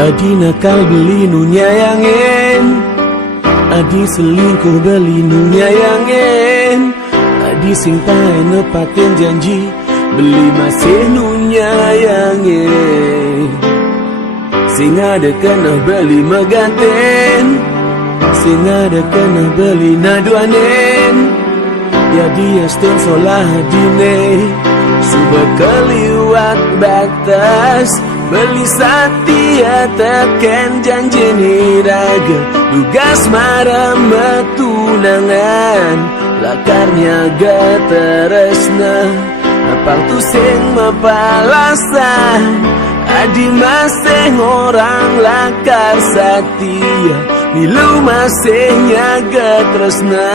Adi nakal beli nu nyayangin, adi selingkuh beli nu nyayangin, adi sing tae nepatin janji beli masih nu nyayangin. Sing ada kena beli meganten, sing ada kena beli naduanen. Ya dia stun solah dine suba keliwat batas, beli satia teken janji niraga, tugas marah metunangan, lakarnya gak teresna apang tu sing mapalasan. Adi masih orang lakar satia, milu masih nyaga tresna.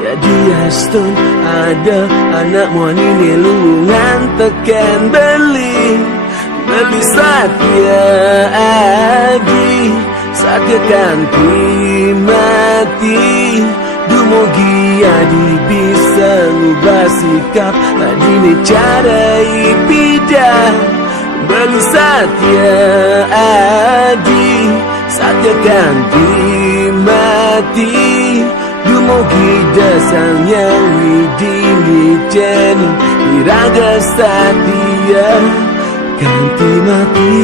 Ya dia stun ada anak muani nilungan teken beli satia adi, satia ganti mati. Dumogi adi bisa ngubah sikap, adi ni cara ipidah. Beli satia adi, satia ganti mati. Dumogi dasang yang widini jeni, iraga satia ganti mati.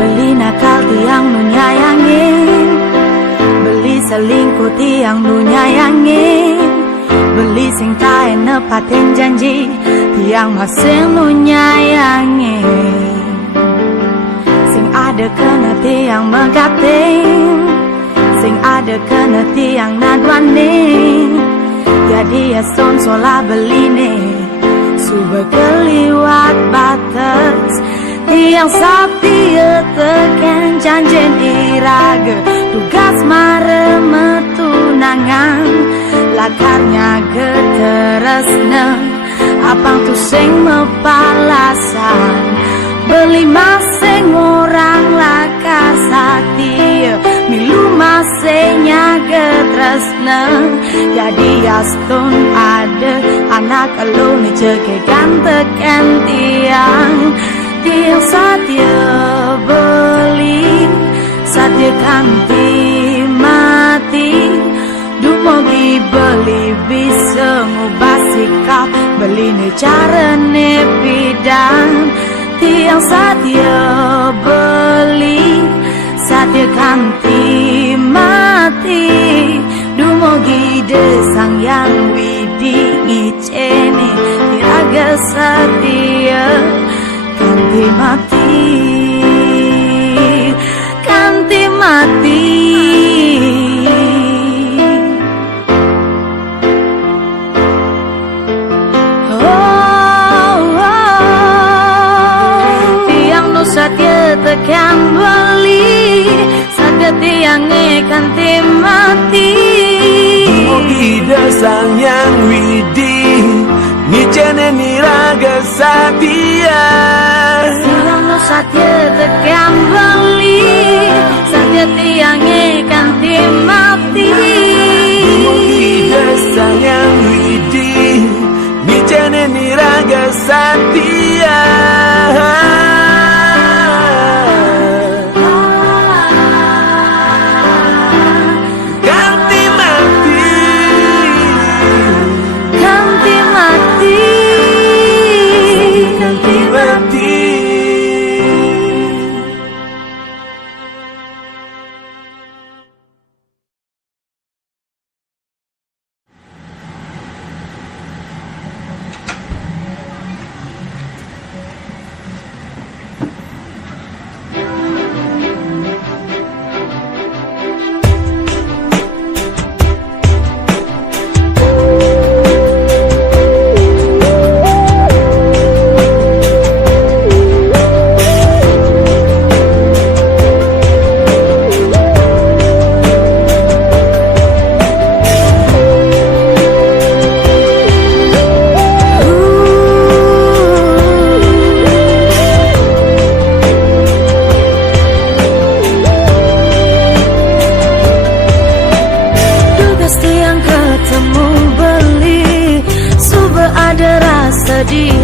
Beli nakal tiang nu nyayangin, beli selingkuh tiang nu nyayangin, beli sing tae nepatin janji tiang masih nu nyayangin. Sing ada kena tiang megatin, sing ada kena tiang naduanin. Jadi ya son sola beline suba keliwat batas, tiang satia teken janjen iraga, tugas mare metunangan, lakarnya geteresna apang tu sing mepalasan. Beli masing orang lakar satia, milu masingnya getresna. Jadi astun ada anak elu ni ceke ganteken tiang, tiang satia beli, satia ganti mati. Dumogi beli bisa ngubah sikap, beli ni cara ni bidang. Tiang satia beli, satia ganti mati. Dumogi desang yang widi ngiceni, iraga satia ganti mati, ganti mati. Satia tekan beli, satia tiang ganti mati. Dumogi dasang yang widi ngicene niraga satia. Tiang no satia tekan beli, satia tiang ganti mati. Dumogi dasang yang widi ngicene niraga satia.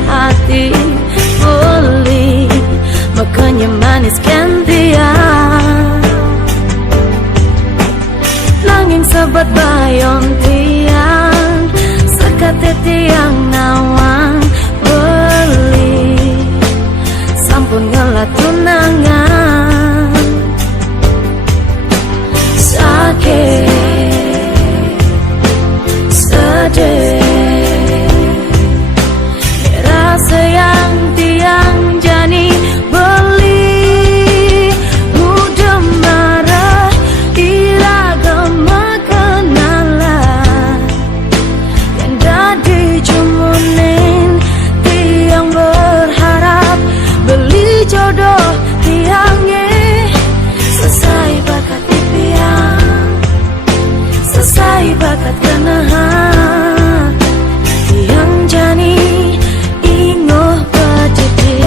hati beli, makanya manis gantian. Nanging sebat bayon tiang, sekate tiang nawang beli, sampun ngelat tunangan. Sakit, sedih, rasa yang tiang jani beli, mudah marah, iragam kenalan, yang dadi jumunin tiang berharap beli jodoh tiangnya. Selesai bakat impian, selesai bakat kenahan, tiang jani ingoh pedidi.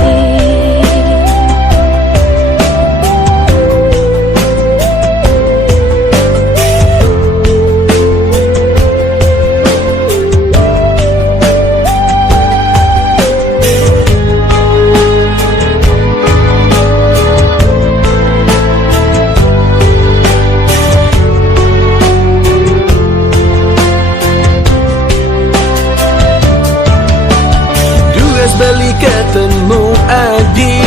Beli ketemu Adi,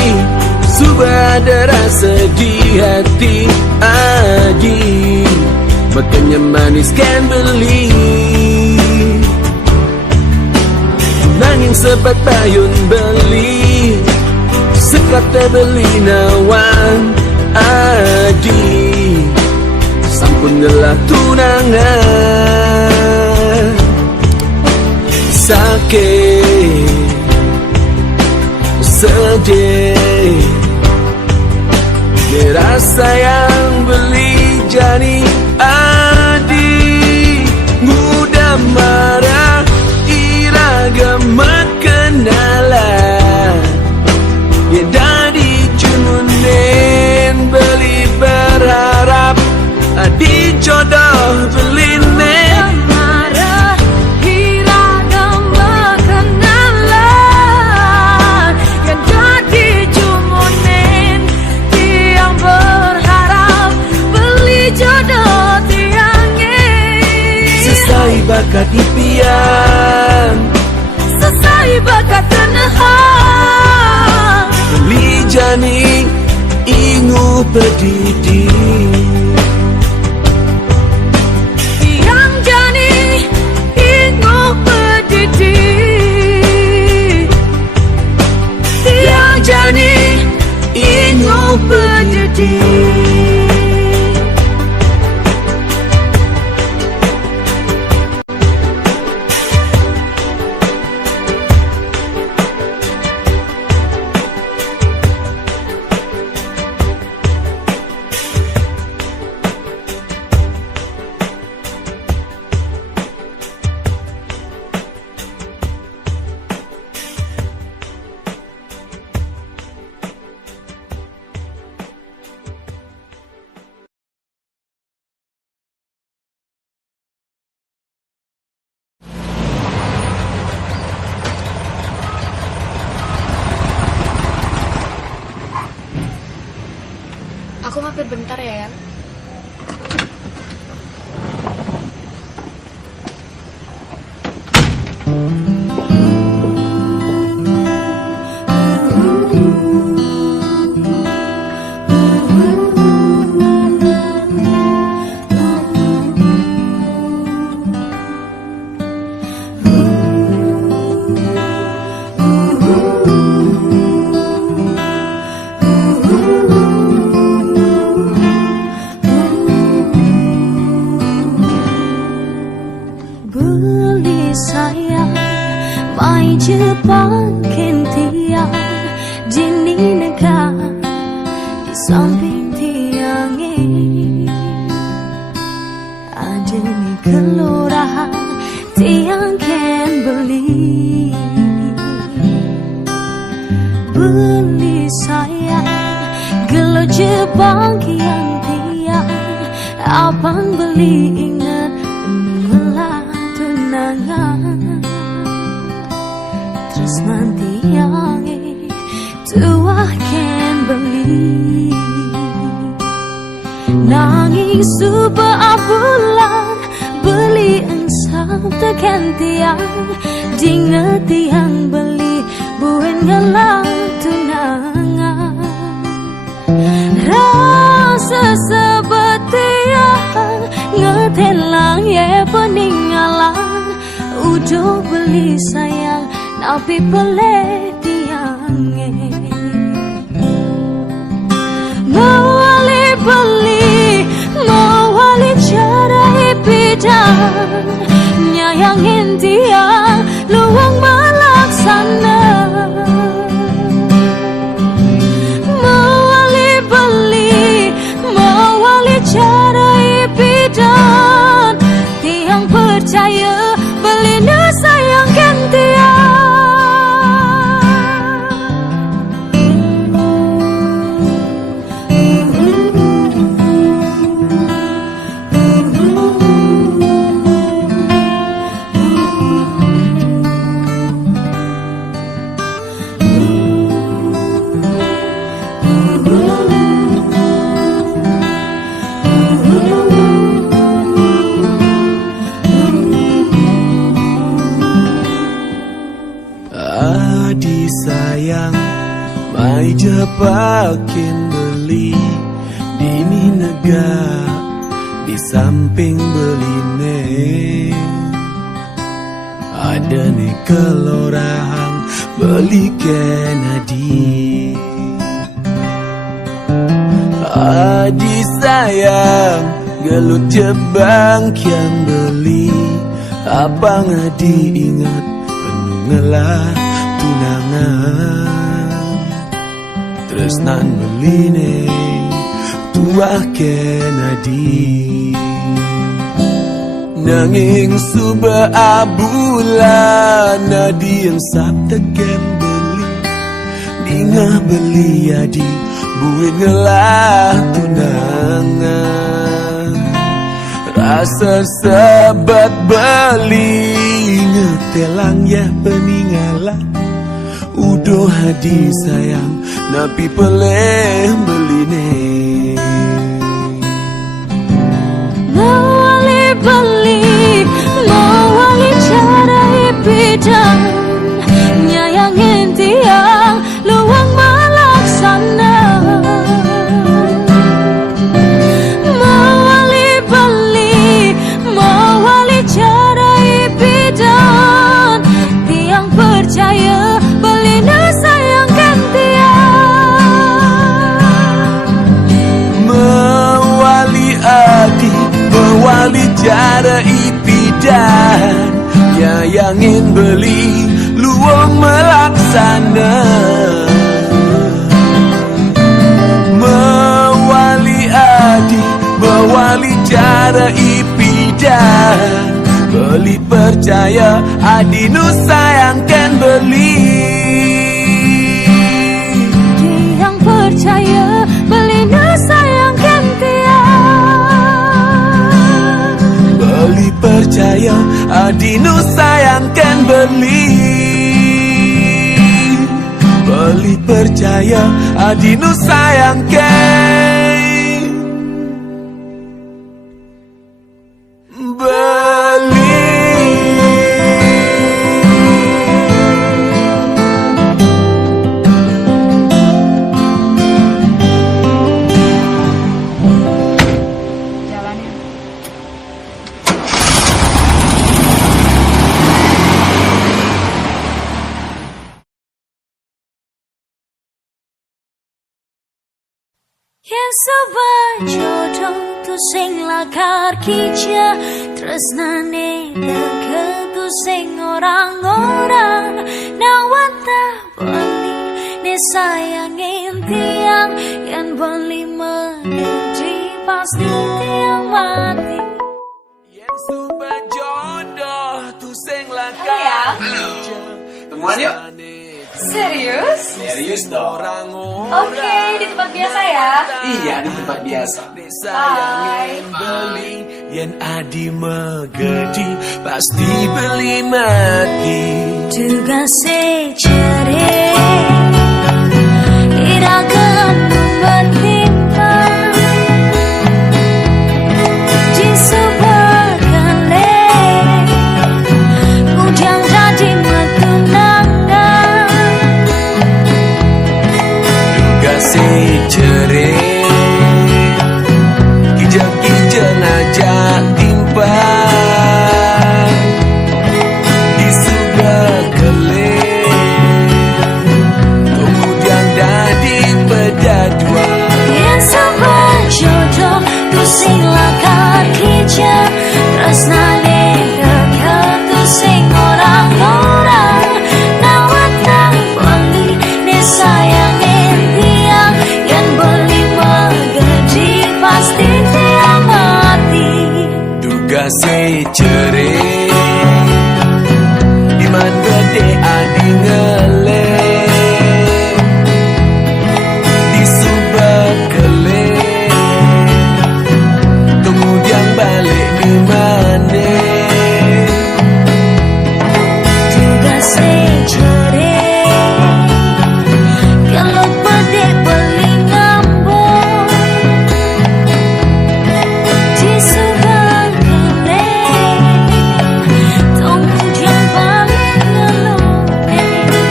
sudah ada rasa di hati Adi, makanya manis kan beli. Nanging sebat payun beli, sekate beli nawang Adi, sampun ngelah tunangan. Sakit, sedih, rasa yang beli jani Adi, mudah marah, iragam kenalan, ya dadi jumunin beli berharap Adi jodoh beli nen. Bakat impian, selesai bakat kenahan, beli jani ingu pedidi. tiang jani ingu pedidi, tiang jani ingu pedidi. Aku mampir bentar ya, Yan. Mai Jepang tiang Jini negah di samping tiangnya, ada nih kelurahan tiang kan beli, beli sayang gelo Jepang kian tiang abang beli ingat mengelah tunangan. Terus nanti tiang tua ken beli nanging suba bulan beli ensang tekan tiang dinget tiang beli buen ngelang tunangan rasa sebetiang ngetelang ye peninggalan udah beli sayang tapi peleh tiangnya mawali beli mawali cara bidang nyayangin tiang luang melaksana mawali beli mawali cara bidang tiang percaya beli sayangkan tiang Adi sayang, mai jepakin beli dini nega di samping beline. Ada nih kelurahan beli Kennedy. Adi sayang, gelut jebang kian beli. Abang Adi ingat ngelah tunangan tresnan beline tua Kennedy nanging suba abulan nadi yang sabta ken beli dingah beli adi buin ngelah tunangan rasa sebat beli ngetelang ya peninggalan udah hadi sayang napi peleh beline mawali beli mawali cara bidang nyayangin tiang luang melaksana mawali beli mawali cara bidang tiang percaya beli sayangkan tiang mewali adi mewali cara ipidan nyayangin beli luang melaksana mewali adi mewali cara ipidan beli percaya adi nu sayangkan beli tiang percaya beli sayangkan tiang beli percaya adi nu sayangkan beli beli percaya adi nu sayangkan beli. Yang sebajodoh tu sing lakar kica tresnane deket tu sing orang-orang nawata beli ne sayangin tiang yang beli mengerti pasti tiang mati Yang sebajodoh tu sing lakar kica Temuan yuk. Serius? Serius dong. Oke, di tempat biasa ya. Iya, di tempat biasa. Bye. Beli Yen adi megedi pasti beli mati. Juga secere irakan bertimpa di sebuah kale hujan jadi metunangan. Juga secere kijang-kijang aja timpa di sebuah kale kemudian jadi pedadua. Yang sabar jodoh tu sing lakar kija tresnane dekat tu sing orang-orang nawatan beli ne sayangin tiang yang beli megedi pasti tiang mati. Duga secere iman gede adi ngele di subah kele kemudian balik di mana. Juga secere kalau pede beli ngambung di sebuah kele kemudian balik ngelume.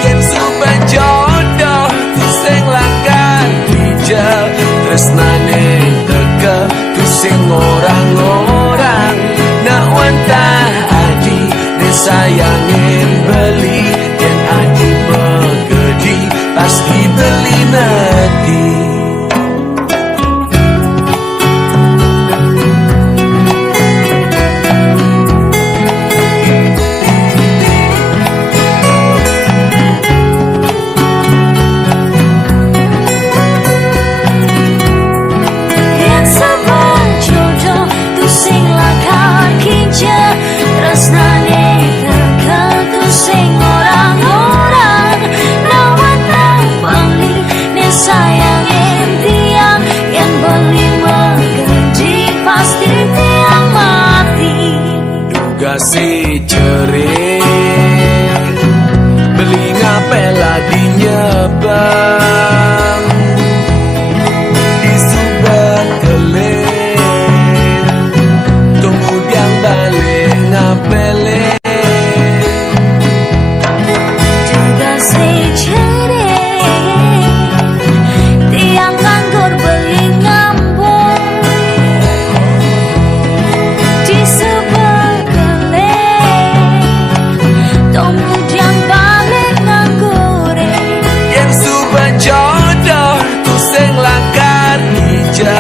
Yen subah jodoh tu sing lakar hija tresnane teka tu sing orang-orang nak wantah adi disayangin beli yen adi megedi pasti beli mati. Yang sabar jodoh tu sing lakar kija tresnane dekat tu sing orang-orang nawatan beli ne sayangin tiang yang beli megedi pasti tiang mati. Duga secere beli ngapela di nyebang di subah kele kemudian balik ngapele. Juga secere tiang nganggur beli ngambung di sebuah kele kemudian balik nganggure. Yang subah jodoh tu sing lakar hija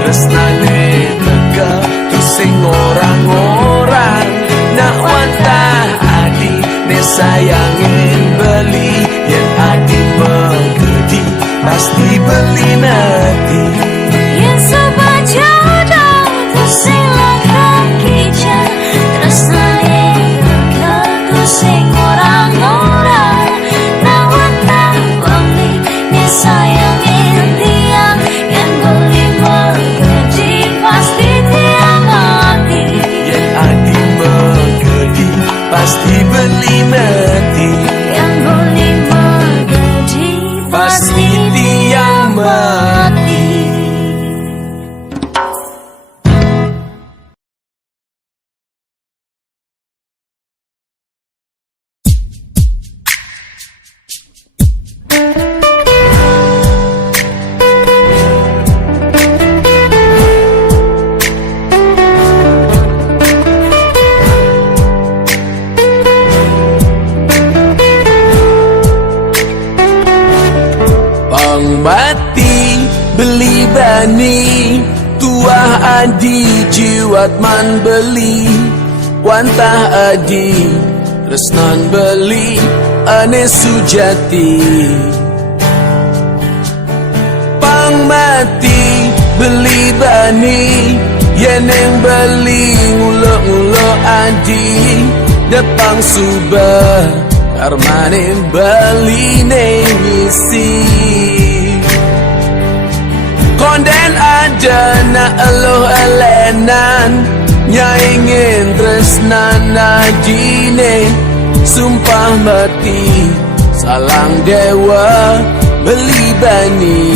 tresnane teka tu sing orang-orang nak wantah adi ne sayangin beli yen adi megedi pasti beli mati. Yang sabar jodoh tu sing lakar kija tresnane dekat tu sing orang-orang nawatan beli ne sayangin tiang yang beli megedi pasti tiang mati. Yen adi megedi pasti beli mati. Yang beli megedi pasti tiang mati. Pang mati beli bani tuah adi jiwat man beli wantah adi resnan beli ane sujati. Pang mati beli bani yeneng beli ngulo-ngulo adi depang subah karmane beli nengisi. Konden ada na eluh elenan ingin tresnana jine sumpah mati salang dewa beli bani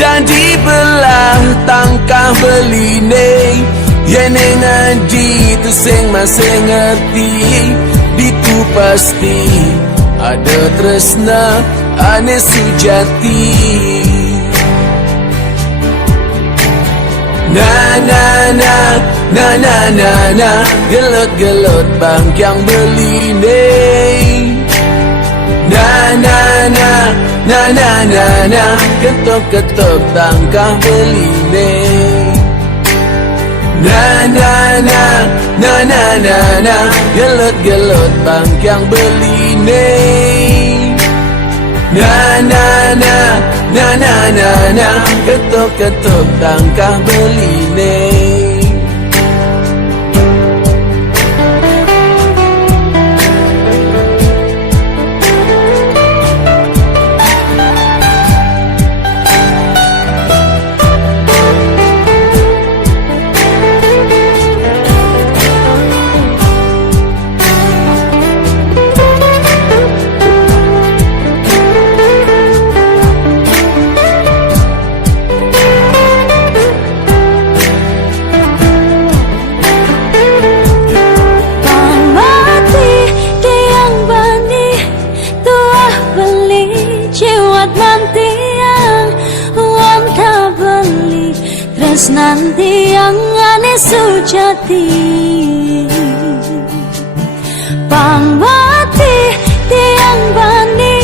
dan dibelah tangkah beline yene ngaji tu sing masih ngerti ditu pasti ada tresna ane sujati na na na na na na na gelut-gelut bangkyang beline na na na na na na na ketok-ketok tangkah beline na na na na na na na gelut-gelut bangkyang beline na na na na na na na ketok-ketok tangkah beline. Nanti yang aneh sujati pangmati tiang bani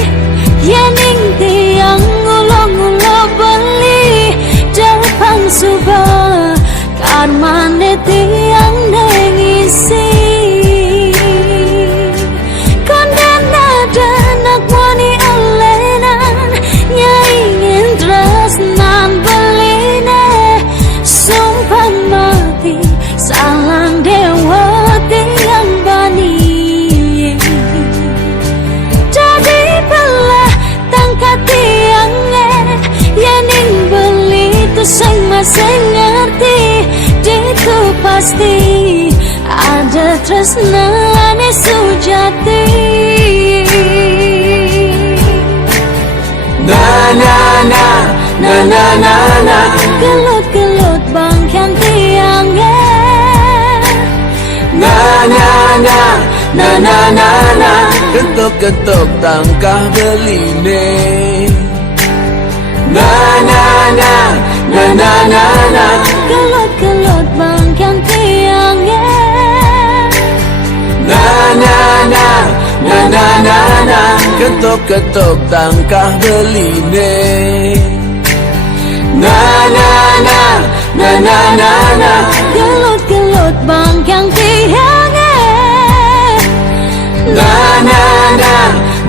yening tiang ulo-ulo beli depan subah karmane tiang nengisi konden ada nak wani alenan nyaingin tresnan beline sumpah mati salang dewa tiang bani jadi belah tangkat tiangnya yening beli tu sing masih ngerti ditu pasti ada tresnane sujati na na na na na na na gelut-gelut bangkyang tiangnya na na na na na na na ketok-ketok tangkah beline na na na na na na na gelut-gelut bangkyang tiangnya na na na na na na na ketok-ketok tangkah beline na na na na na na na gelut-gelut bangkyang tiangnya na na na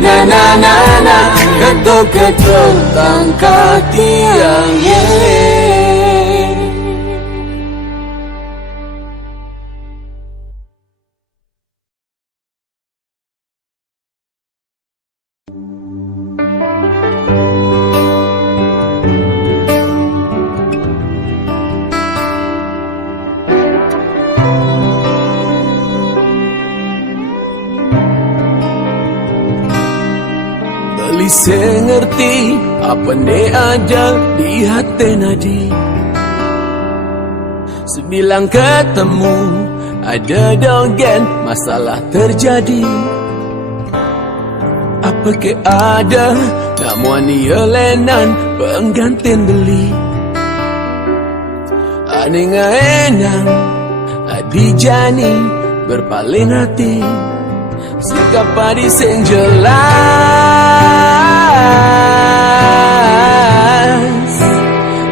na na na na ketok-ketok tangkah tiangnya. Saya ngerti apa ne ada di hati nadi. Sebilang ketemu ada dogen masalah terjadi. Apa ke ada namun yelenan penggantin beli. Ane enang adi jani berpaling hati. Sikap padi sing jelas,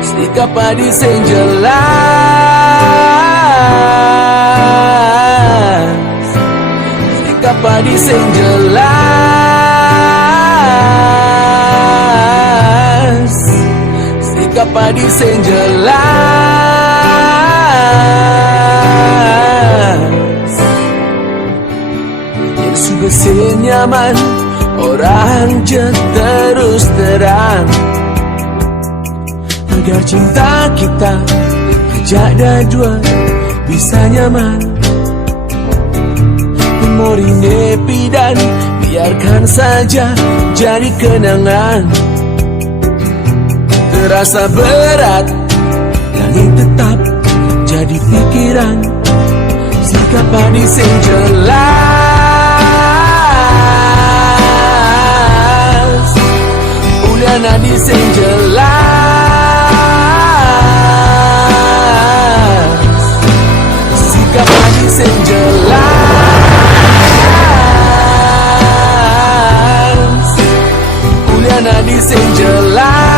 sikap padi sing jelas, sikap padi sing jelas, sikap padi sing jelas. Sudah senyaman orang je terus terang agar cinta kita Jadah dua bisa nyaman. Memori nepi dan biarkan saja jadi kenangan. Terasa berat, langit tetap jadi pikiran. Sikap padi sing jelas, udah nadi sing jelas. Sikap padi sing jelas, udah nadi sing jelas.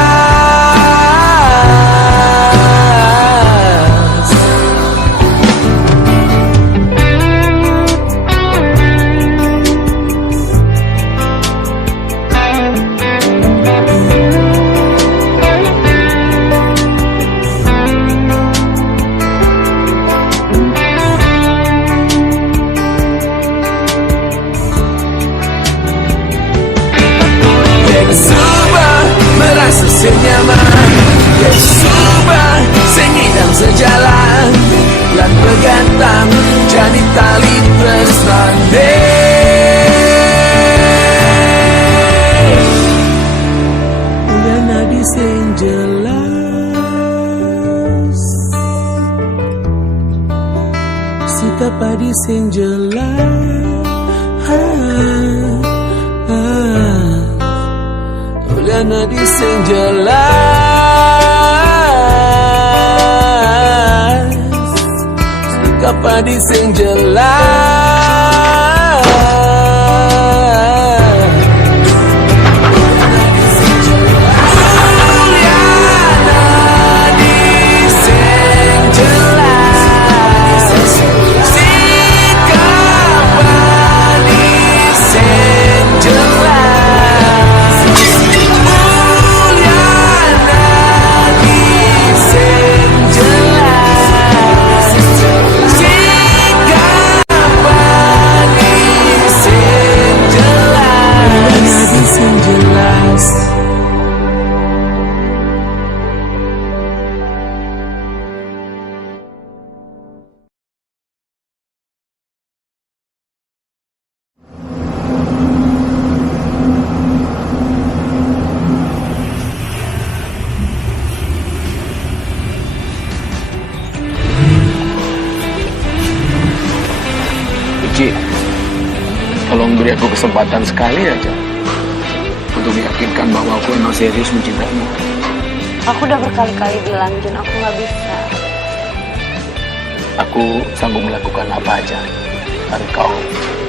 Senyaman, subah sengidang sejalan, lan begantang jadi tali tresnande. Udah nadi sing jelas, sikap padi sing jelas. Udah nadi sing jelas, sikap padi sing jelas. Udah nadi sing jelas, sikap padi sing jelas. Ci, tolong beri aku kesempatan sekali aja untuk meyakinkan bahwa aku emang serius mencintaimu. Aku udah berkali-kali bilang, Jun, aku gak bisa. Aku sanggup melakukan apa aja dan kau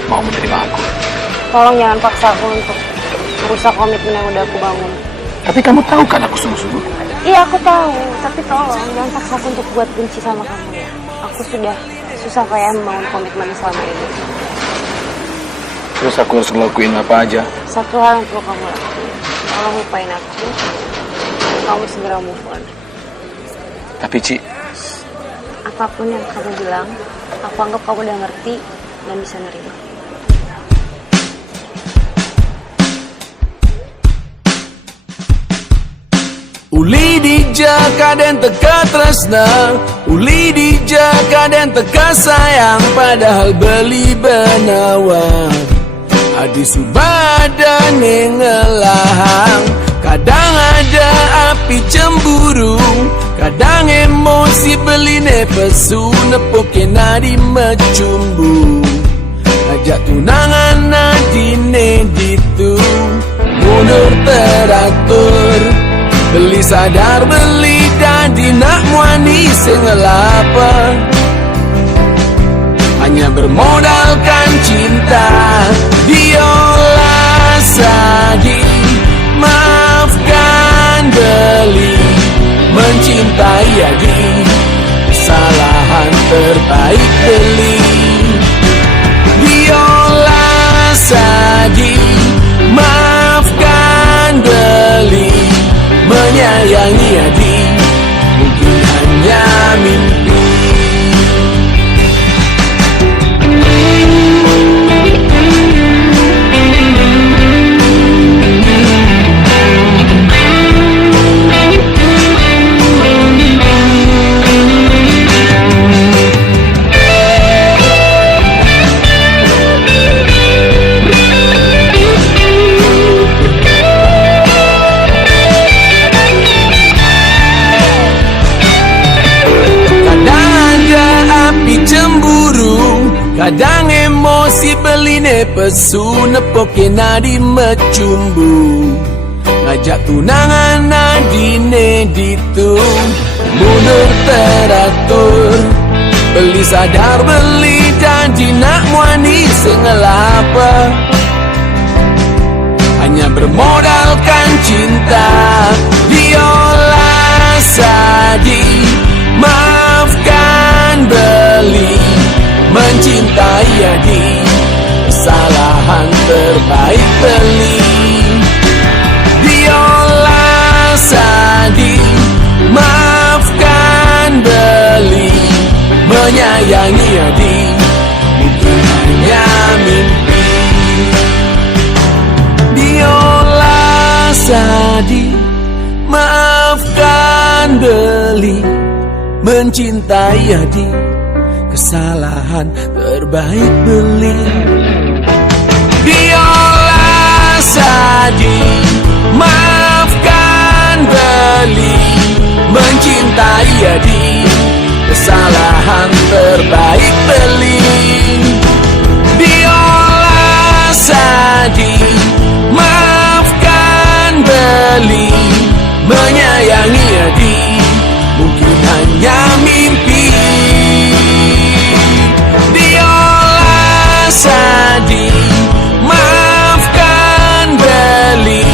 mau menerima aku. Tolong jangan paksa aku untuk merusak komitmen yang udah aku bangun. Tapi kamu tahu kan aku sungguh-sungguh? Iya, aku tahu. Tapi tolong jangan paksa aku untuk buat benci sama kamu ya. Aku sudah susah kayak membangun komitmen selama ini. Terus aku harus ngelakuin apa aja? Satu hal yang perlu kamu lakuin. Tolong lupain aku. Kamu segera move on. Tapi Ci, apapun yang kamu bilang, aku anggap kamu udah ngerti dan bisa nerima. Uli dijaka dan teka tresna, uli dijaka dan teka sayang, padahal beli benawan. Adi subada nengelahang, kadang ada api cemburu, kadang emosi beli nepesu, nepoke nadi mecumbu. Ajak tunangan nadi neditu, mundur teratur. Beli sadar beli dadi nak muani sengelapa, hanya bermodalkan cinta. Diolah sadi, maafkan beli, mencintai adi, kesalahan terbaik beli. Diolah sadi, maafkan beli, menyayangi adi, mungkin hanya mimpi. dine pesu nepoke nadi mecumbu, ngajak tunangan nadine ditung, mundur teratur, beli sadar beli janji nak muani sengelapa, hanya bermodalkan cinta. Diolah sadi, maafkan beli, mencintai adi, kesalahan terbaik beli. Diolah sadi, maafkan beli, menyayangi adi, mungkin hanya mimpi. Diolah sadi, maafkan beli, mencintai adi, kesalahan terbaik beli. Diolah sadi, maafkan beli, mencintai adi, kesalahan terbaik beli. Diolah sadi, maafkan beli, menyayangi adi, mungkin hanya mimpi. Diolah sadi, maafkan beli,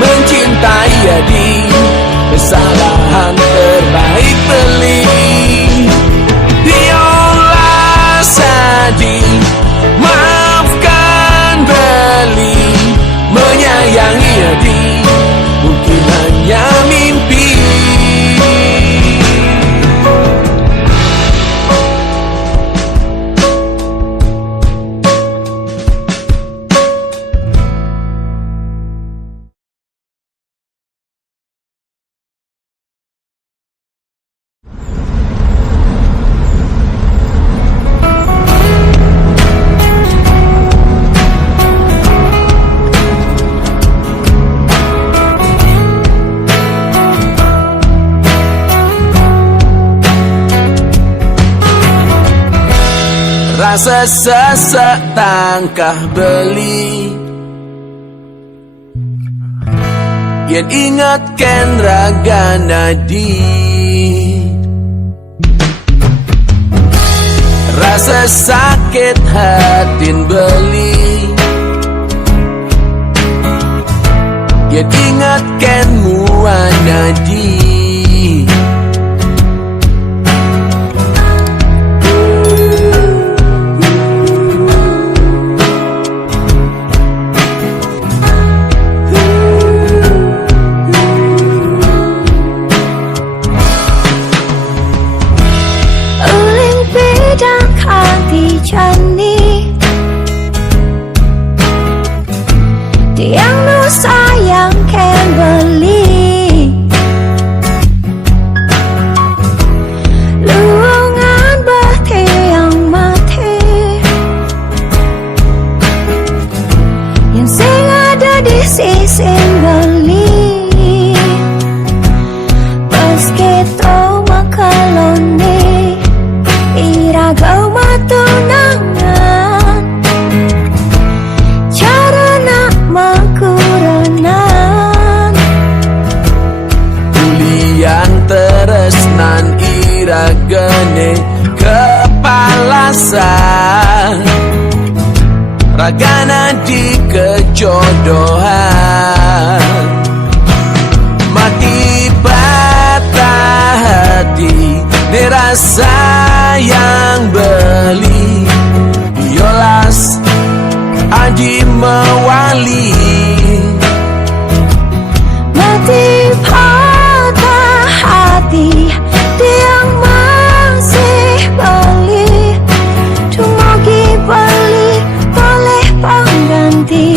mencintai adi, kesalahan terbaik beli. Diolah sadi, maafkan beli, menyayangi adi, mungkin hanya mimpi. Rasa sesak tangkah beli, yen ingatkan raga nadi. Rasa sakit hatin beli, yen ingatkan muanadi. Tiang nu sayang kan beli, luangan bati yang mati, yang sing ada di sisi beli. Pas kita makaloni, iragau matunangan, cara nak makuranan, Ulian teresnan iragane kepalasan, ragana di kejodohan, mati patah hati, ni rasa yang beli. Diolas adi mewali, mati patah hati, tiang masih beli, tumugi beli boleh pengganti.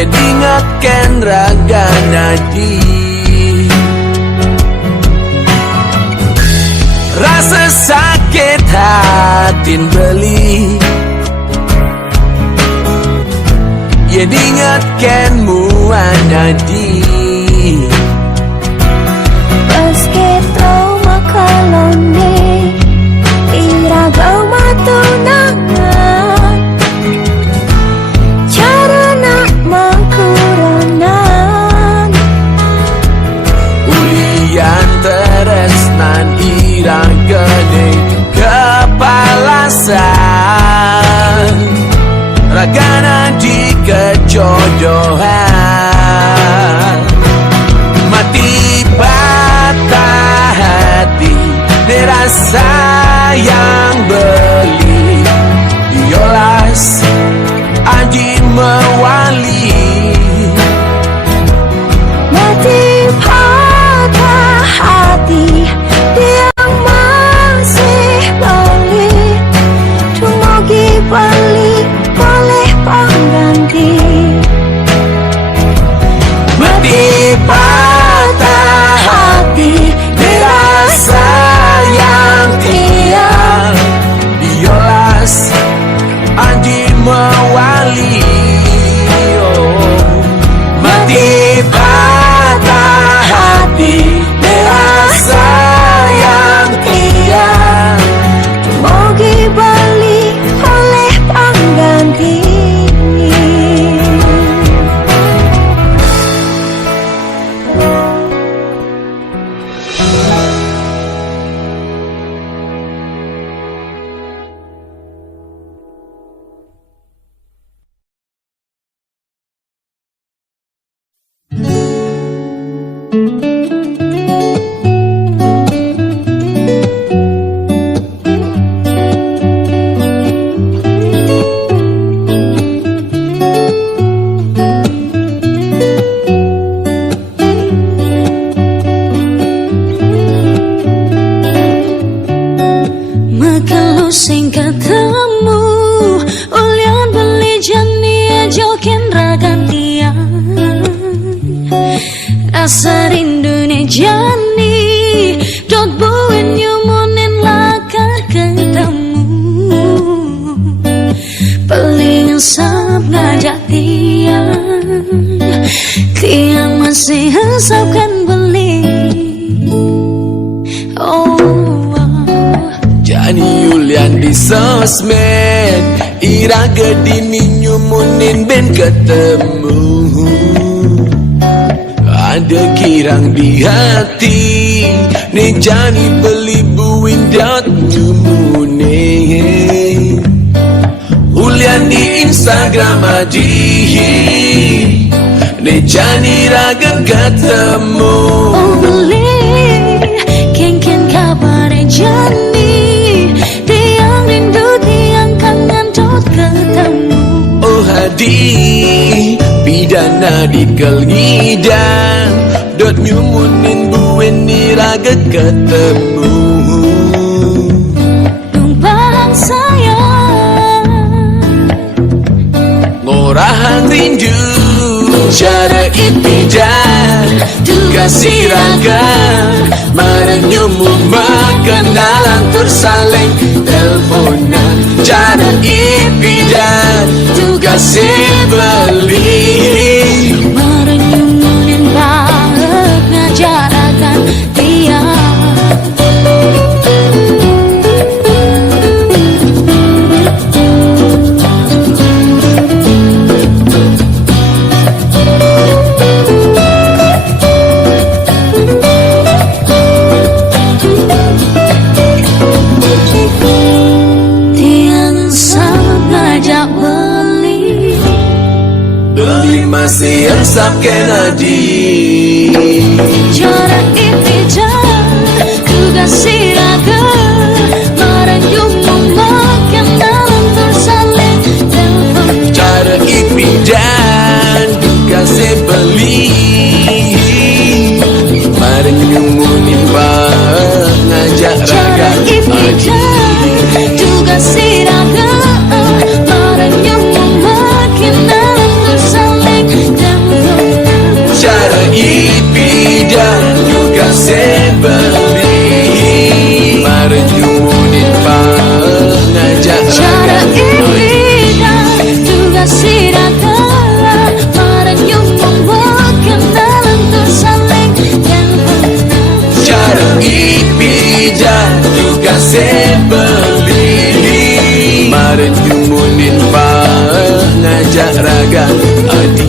Ya diingatkan raga nadi, rasa sakit hatin beli. Ya diingatkan muanadi, Meski trauma kalone iragau matunangan cara nak mangkuronan ulian teresnan iragane kepalasan ragana di kejodohan. Mati patah hati dirasa yang beli, yolas aji mewali. mati patah hati dia masih balik tumugi balik boleh pengganti. Mati patah hati dirasa yang tiang, yolas aji mewali. Mati patah hati dirasa yang tiang, Mogi balik oleh pengganti. Makalu sing ketemu ulian beli jani jokin ragantian rasa rindu ne jani dot buin nyumunin lakar ketemu paling sab ngajak tiang masih hesapkan beli. Jani Yulian di sosmed iraga dini nyumunin ben ketemu. Ada kirang di hati nih Jani beli buin dot nyumunin. Ulian di Instagram aji nih Jani raga ketemu. Oh beli ken kabar Jani tiang rindu tiang kangen dot ketemu. Oh hadi pidana di kelngidan dot nyumunin buin ni raga ketemu. Numpang sayang Ngorahan rindu cara ipidan kasih raga merenyumu kenalan tersaling teleponan cara ipidan kasih beli. merenyumunin banget ngajarakan dia. Masih ansap Kennedy Jarak ipidan juga siraga merenyumu kenalan tersaling telepon. cara ipidan juga sebeli merenyumu nimbang ngajak raga ipidan juga siraga merenyumu kenalan tersaling Unin pa ngajak raga adi.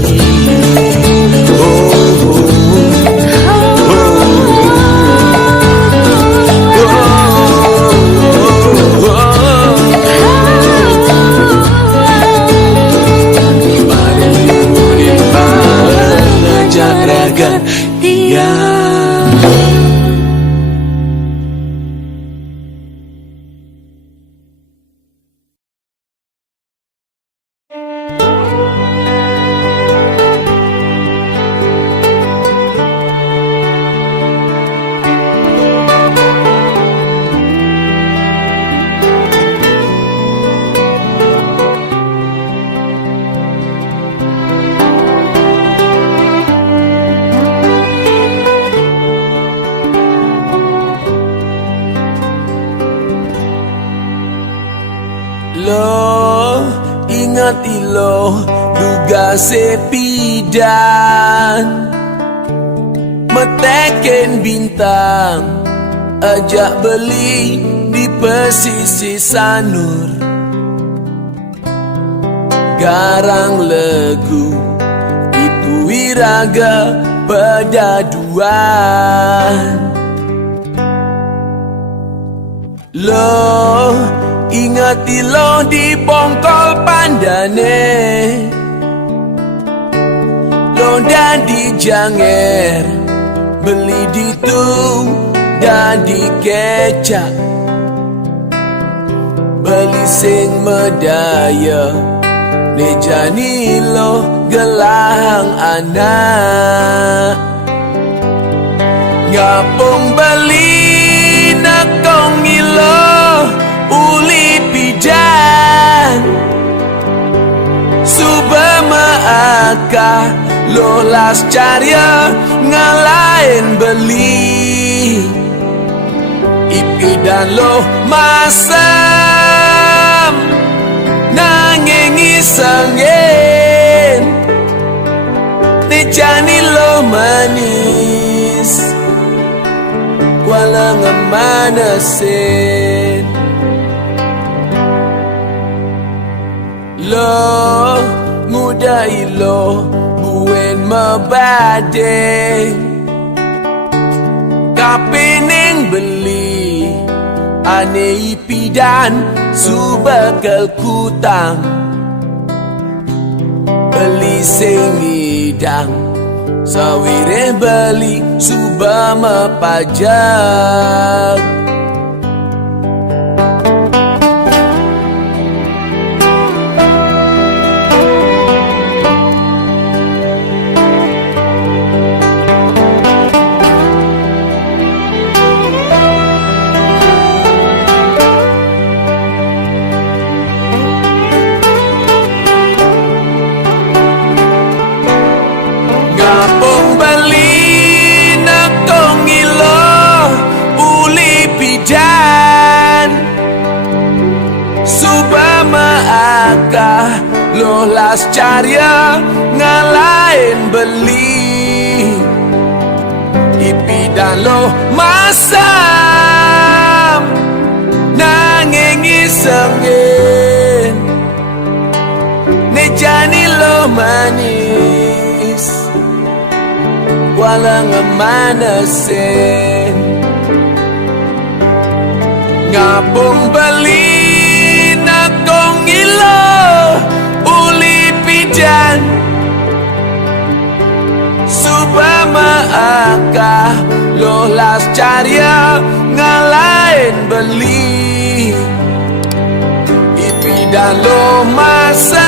Lo ingat ilo duga sepidan meteken bintang ajak beli di pesisir sanur garang legu itu iraga pedaduan. Lo ingat lo di bongkol pandane, lo di janger beli ditung dan di kecap beli sing medaya nejani lo gelang anak ngapung beli nakong ilo uli pidan subama aka lolas carya ngalain beli ipidan lo masam nanging isengin nejani lo manis walang manasin. Lo muda ilo buen mabadeng kapening beli ane ipidan subakal kutang beli sengidang sawire beli subama pajak. Lolas carya ngalain beli ipidan lo masam nanging isengin nejani lo manis walang manasin ngapung beli nakong ilo dan subama aka lolas carya ngalain beli ipidan lo masam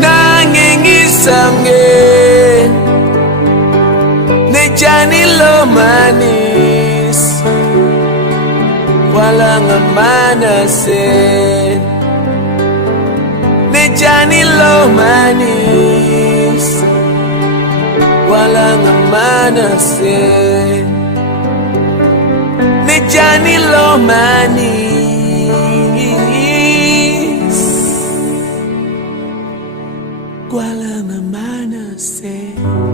nanging isengin nejani lo manis walang manasin nejani lo manis walang manasin nejani lo manis walang manasin.